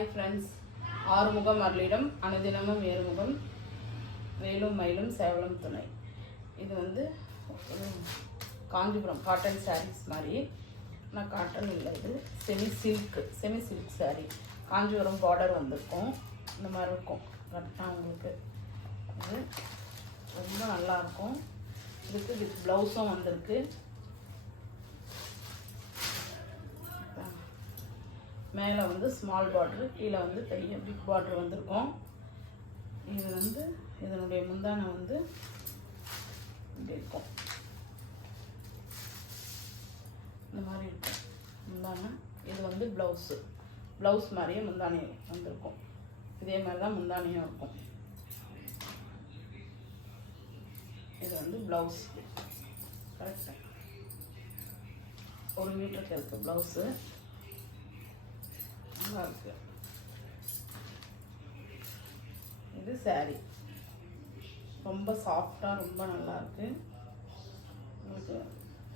Hi friends, Arumugam அருளிடம் அனுதினமும் ஏறுமுகம் வேலும் மயிலும் சேவலும் துணை. இது வந்து காஞ்சிபுரம் காட்டன் சாரீஸ் மாதிரி. ஆனால் காட்டன் இல்லை, இது semi silk sari. Kanchipuram border வந்திருக்கும், இந்த மாதிரி இருக்கும். கரெக்டாக உங்களுக்கு இது ரொம்ப நல்லாயிருக்கும். இதுக்கு வித் ப்ளவுஸும் வந்திருக்கு. மேலே வந்து ஸ்மால் பார்ட்ரு, கீழே வந்து பெரிய பிக் பார்ட்ரு வந்திருக்கும். இது வந்து இதனுடைய முந்தானை வந்து இப்படி இருக்கும், இந்த மாதிரி இருக்கும் முந்தானை. இது வந்து ப்ளவுஸ் மாதிரியே முந்தானி வந்திருக்கும். இதே மாதிரி தான் முந்தானியும் இருக்கும். இது வந்து ப்ளவுஸ் கரெக்டாக 1 மீட்டருக்கு இருக்குது ப்ளவுஸு. நல்லா இருக்கு. இது சாரீ ரொம்ப சாஃப்டாக ரொம்ப நல்லா இருக்கு. உங்களுக்கு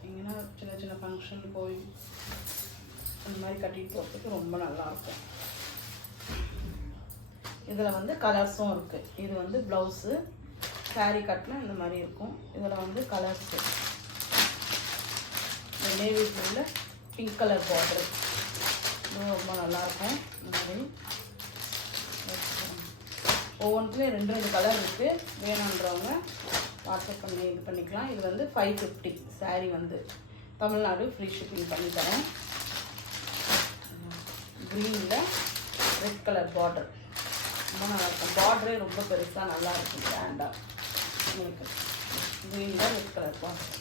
எங்கன்னா சின்ன சின்ன ஃபங்க்ஷன் போய் அந்த மாதிரி கட்டிட்டு போகிறதுக்கு ரொம்ப நல்லா இருக்கும். இதில் வந்து கலர்ஸும் இருக்குது. இது வந்து ப்ளவுஸு சாரீ கட்டினா இந்த மாதிரி இருக்கும். இதில் வந்து கலர்ஸு இந்த நேவி ப்ளூவில் பிங்க் கலர் பார்டர், ரொம்ப நல்லாயிருக்கும். இந்த மாதிரி ஒவ்வொன்றுலேயும் 2 கலர் இருக்குது. வேணுன்றவங்க வாட்ஸ்அப் பண்ணி இது பண்ணிக்கலாம். இது வந்து 550 சாரீ வந்து தமிழ்நாடு ஃப்ரீ ஷிப்பிங் பண்ணித்தரேன். க்ரீனில் ரெட் கலர் பார்டர் ரொம்ப நல்லாயிருக்கும். பார்டரே ரொம்ப பெருசாக நல்லாயிருக்கும், கிராண்டாக உங்களுக்கு. க்ரீனில் ரெட் கலர் பார்டர்.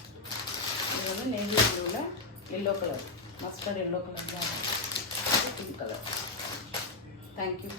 இது வந்து நேவி ப்ளூவில் yellow colour, mustard yellow colour border, pink colour. Thank you.